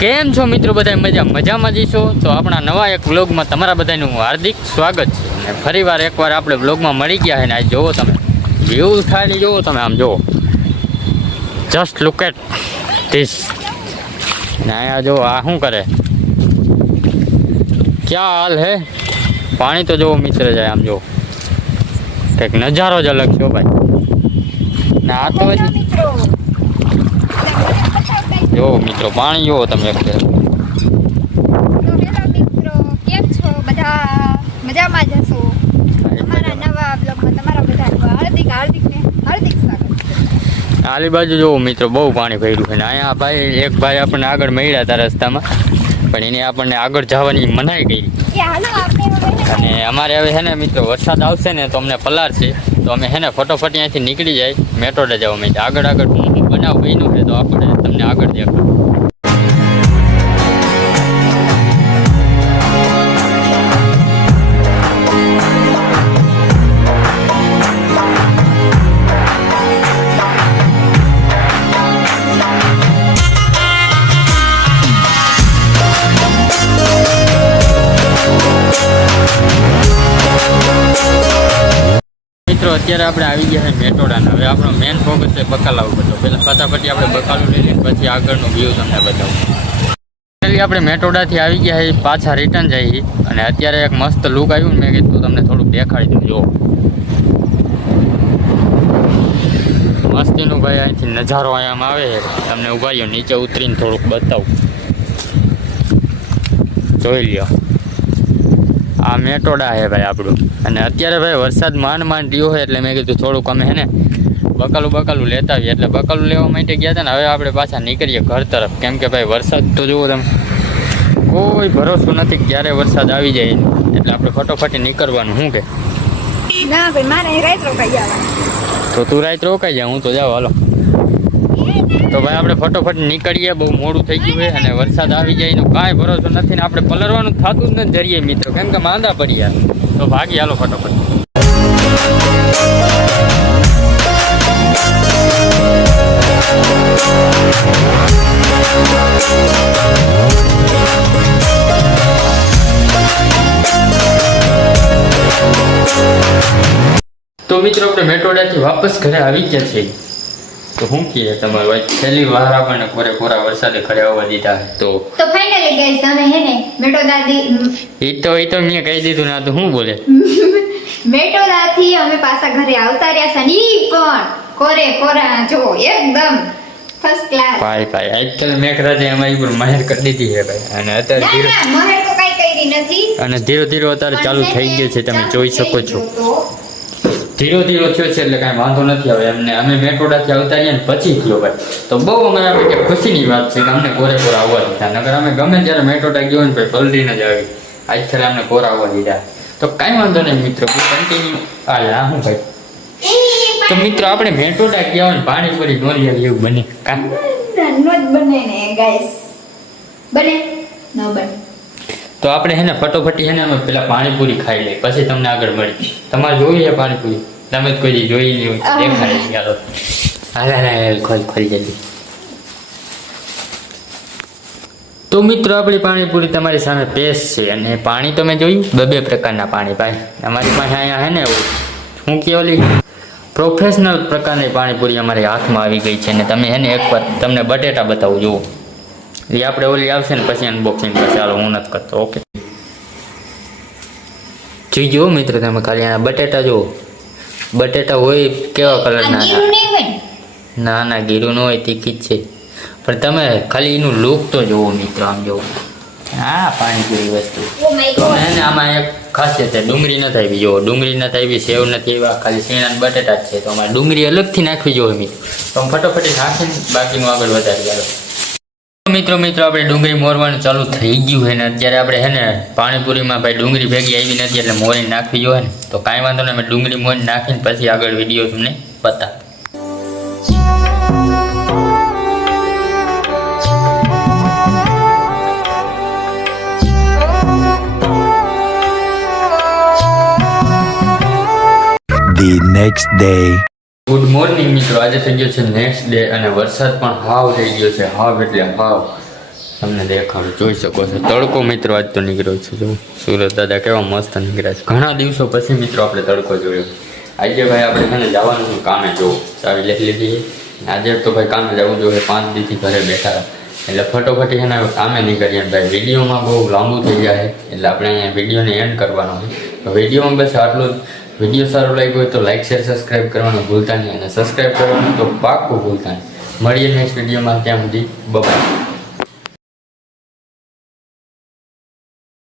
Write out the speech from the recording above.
કેમ છો મિત્રો? બધા મજામાં જઈશો તો આપણા નવા એક વ્લોગમાં તમારા બધાનું હાર્દિક સ્વાગત છે. અને ફરીવાર એકવાર આપણે વ્લોગમાં મળી ગયા છે ને આ જોવો તમે વ્યૂ ખાલી જોવો તમે આમ જોવો, જસ્ટ લુક એટ ધીસ. ને અહીંયા જો આ શું કરે, ક્યાં હાલ હે. પાણી તો જોવો મિત્ર જાય આમ જોવો, કંઈક નજારો જ અલગ છે ભાઈ. ને આ તો જો મિત્રો પાણી જોવો તમે. કેમ છો બધા? મજામાં જ હશો? અમારા નવા બ્લોગમાં તમારા બધાનું હાર્દિક સ્વાગત. આલી બાજુ જોવો મિત્રો બહુ પાણી ભર્યું છે ને અહીંયા ભાઈ એક ભાઈ આપણને આગળ મળ્યા હતા રસ્તામાં, પણ એને આપણને આગળ જવાની મનાઈ કરી. અને અમારે હવે છે ને મિત્રો વરસાદ આવશે ને તો અમને પલાર છે, તો અમે છે ને ફટોફટ અહીંયાથી નીકળી જાય મેટોડે જવા માટે. આગળ હું બનાવ બન્યું છે તો આપણે તમને આગળ દેખાડું. મિત્રો અત્યારે આપણે આવી ગયા છે મેટોડાના. હવે આપણો મેન ફોકસ છે બકાલા ઉપર. તો પહેલાં ફટાફટી આપણે બકાલું લઈ લઈને પછી આગળનો વ્યૂ તમને બતાવું. પહેલી આપણે મેટોડાથી આવી ગયા છે, પાછા રિટર્ન જઈએ અને અત્યારે એક મસ્ત લુક આવ્યું ને મેં કીધું તમને થોડુંક દેખાડી દઉં. જો મસ્તીનું ભાઈ અહીંથી નજારો અહીંયામાં આવે છે. તમને ઉભા રહ્યો નીચે ઉતરીને થોડુંક બતાવું, જોઈ લ્યો. આ મેટોડા છે ભાઈ આપણું. અને અત્યારે ભાઈ વરસાદ માંડ રહ્યો છે એટલે મેં કીધું થોડુંક અમે છે ને બકાલું લેતા આવીએ. એટલે બકાલું લેવા માટે ગયા હતા ને હવે આપણે પાછા નીકળીએ ઘર તરફ. કેમ કે ભાઈ વરસાદ તો જુઓ તમે, કોઈ ભરોસો નથી ક્યારે વરસાદ આવી જાય, એટલે આપણે ફટોફટી નીકળવાનું. શું કે ના ભાઈ મારે રાત રોકાઈ જવાનું. તો તું રાત રોકાઈ જા, હું તો જાઉં. હાલો તો ભાઈ આપણે ફટોફટ નીકળીએ, બહુ મોડું થઈ ગયું છે અને વરસાદ આવી જાય એનો કાંઈ ભરોસો નથી ને આપણે પલરવાનું થતું જ નથી જરીએ મિત્રો, કેમ કે માંદા પડી યાર. તો ભાગી હાલો ફટોફટ. તો મિત્રો આપણે મેટોડાથી વાપસ ઘરે આવી ગયા છીએ. તો શું કહીએ તમારે ભાઈ, છેલ્લી વાર આપણને કોરા વરસાદે ઘરે આવવા દીધા. તો ફાઇનલી ગાઈસ અમે હે ને મેટોદાથી એ તો મેં કહી દીધું ના તો શું બોલે. મેટોદાથી અમે પાછા ઘરે આવતા રહ્યા છે ની પણ કોરા જો એકદમ ફર્સ્ટ ક્લાસ. ભાઈ આજકાલ મેઘરાજે અમારી ઉપર મહેર કરી દીધી છે ભાઈ. અને અત્યારે મહેર તો કઈ કરી નથી અને ધીરે અત્યારે ચાલુ થઈ ગયું છે, તમે જોઈ શકો છો. ધીરો થયો છે એટલે કાંઈ વાંધો નથી આવે એમને. અમે મેટોડાથી આવતા રહ્યા ને પછી થયો ભાઈ. તો બહુ અમારા માટે ખુશીની વાત છે કે અમને કોરા આવવા દીધા. નકર અમે ગમે ત્યારે મેટોડા ગયો ને ભાઈ પલટીને જ આવી. આજકાલ અમને કોરા આવવા દીધા. તો કાંઈ વાંધો નહીં મિત્રો, કન્ટિન્યુ હા શું ભાઈ. તો મિત્રો આપણે મેટોડા ગયા હોય ને પાણીપુરી નોરિયા એવું બને કાં નો જ બને ને ગાઈસ, બને ન બને. તો આપણે હે ને ફટોફટી હે ને અમે પેલા પાણીપુરી ખાઈ લઈએ પછી તમને આગળ મળી. તમારે જોઈ છે પાણીપુરી? તમે જ કોઈ જોઈ નહીં હોય, દેખાય ચાલો હાલ ખોલી જલ્દી. તો મિત્રો આપણી પાણીપુરી તમારી સામે પેશ છે. અને પાણી તમે જોઈ બે પ્રકારના પાણી ભાઈ અમારી પાસે અહીંયા હે ને શું કે ઓલી પ્રોફેશનલ પ્રકારની પાણીપુરી અમારી હાથમાં આવી ગઈ છે. અને તમે હે ને એકવાર તમને બટેટા બતાવું જુઓ. એ આપણે ઓલી આવશે ને પછી અનબોક્સિંગ કરશે. ચાલો હું નથી કરતો. ઓકે જોઈ જુઓ મિત્રો તમે ખાલી આના બટેટા જુઓ. બટેટા હોય કેવા કલરના? ના ગીરું ન હોય, તીખી જ છે. પણ તમે ખાલી એનું લુક તો જુઓ મિત્રો, આમ જુઓ. હા પાણીપુરી વસ્તુ તો એને આમાં એક ખાસિયત છે, ડુંગળી નથી આવી. જુઓ ડુંગળી નથી આવી, સેવ નથી આવ્યા, ખાલી શીણા બટેટા જ છે. તો અમારે ડુંગળી અલગથી નાખવી જોઈએ મિત્રો. તો ફટોફટી નાખીને બાકીનું આગળ વધારી ચાલો. મિત્રો આપણે ડુંગળી મોરવાનું ચાલુ થઈ ગયું છે ને અત્યારે આપણે હે ને પાણીપુરીમાં ભાઈ ડુંગળી ભેગી આવી નથી એટલે મોરી નાખવી જોઈએ ને. તો કાંઈ વાંધો નહીં, અમે ડુંગળી મોરી નાખીને પછી આગળ વિડીયો તમને બતાવ. The next day. Good morning મિત્રો, આજે થઈ ગયો છે નેક્સ્ટ ડે અને વરસાદ પણ હાવ થઈ ગયો છે. હાવ એટલે હાવ તમને દેખાડું, જોઈ શકો છો તડકો મિત્રો આજ તો નીકળ્યો છે. જો સુરત દાદા કેવા મસ્ત નીકળ્યા છે. ઘણા દિવસો પછી મિત્રો આપણે તડકો જોયો. આજે ભાઈ આપણે છે ને જવાનું કામે, જો ચાવી લઈ લીધી. આજે તો ભાઈ કામે જવું જોઈએ, 5 દીથી ઘરે બેઠા એટલે ફટોફટી છે ને કામે નીકળીએ ભાઈ. વિડીયોમાં બહુ લાંબુ થઈ જાય એટલે આપણે અહીંયા વિડીયોને એન્ડ કરવાનો હોય. તો વિડીયોમાં બસ આટલું જ. વિડીયો સારો લાગ્યો હોય તો લાઈક શેર સબસ્ક્રાઈબ કરવાનું ભૂલતા નહીં, અને સબસ્ક્રાઈબ કરવાનું તો પાક્કું ભૂલતા નહીં. મળીએ નેક્સ્ટ વિડીયોમાં, ત્યાં સુધી બાય.